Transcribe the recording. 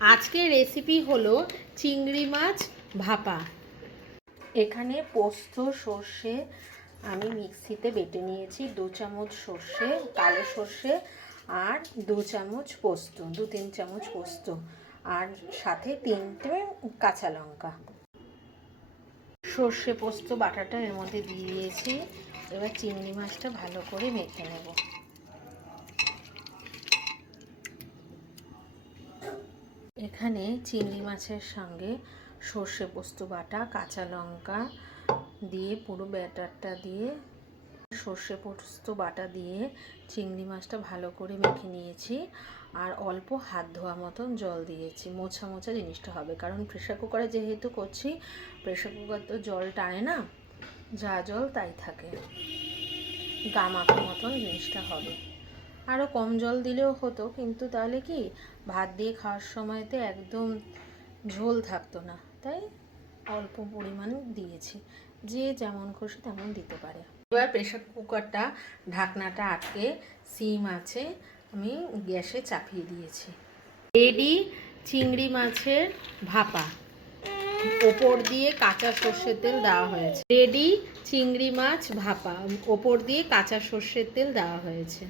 আজকের রেসিপি হলো চিংড়ি মাছ ভাপা। এখানে পোস্ত সর্ষে আমি মিক্সিতে বেটে নিয়েছি, 2 চামচ সর্ষে, কালো সর্ষে, আর 2 চামচ পোস্ত, 2-3 চামচ পোস্ত, আর সাথে 3টে কাঁচা লঙ্কা। সর্ষে পোস্ত বাটাটা এর মধ্যে দিয়ে দিয়েছি। এবার চিংড়ি মাছটা ভালো করে মেখে নেব। এখানে চিংড়ি মাছের সঙ্গে সর্ষে পোস্ত বাটা, কাঁচা লঙ্কা দিয়ে পুরো ব্যাটারটা দিয়ে সর্ষে পোস্ত বাটা দিয়ে চিংড়ি মাছটা ভালো করে মেখে নিয়েছি। আর অল্প হাত ধোয়া মতন জল দিয়েছি, মোছা মোছা জিনিসটা হবে, কারণ প্রেশার কুকারে যেহেতু করছি, প্রেশার কুকার তো জল টানে না, যা জল তাই থাকে, গামাখা মতন জিনিসটা হবে। আরও কম জল দিলেও হতো, কিন্তু তাহলে কি ভাত দিয়ে খাওয়ার সময়তে একদম ঝোল থাকতো না, তাই অল্প পরিমাণ দিয়েছি। যে যেমন খুশি তেমন দিতে পারে। এবার প্রেশার কুকারটা ঢাকনাটা আটকে সিম আছে আমি গ্যাসে চাপিয়ে দিয়েছি। রেডি চিংড়ি মাছের ভাপা, ওপর দিয়ে কাঁচা সর্ষের তেল দেওয়া হয়েছে। রেডি চিংড়ি মাছ ভাপা, ওপর দিয়ে কাঁচা সর্ষের তেল দেওয়া হয়েছে।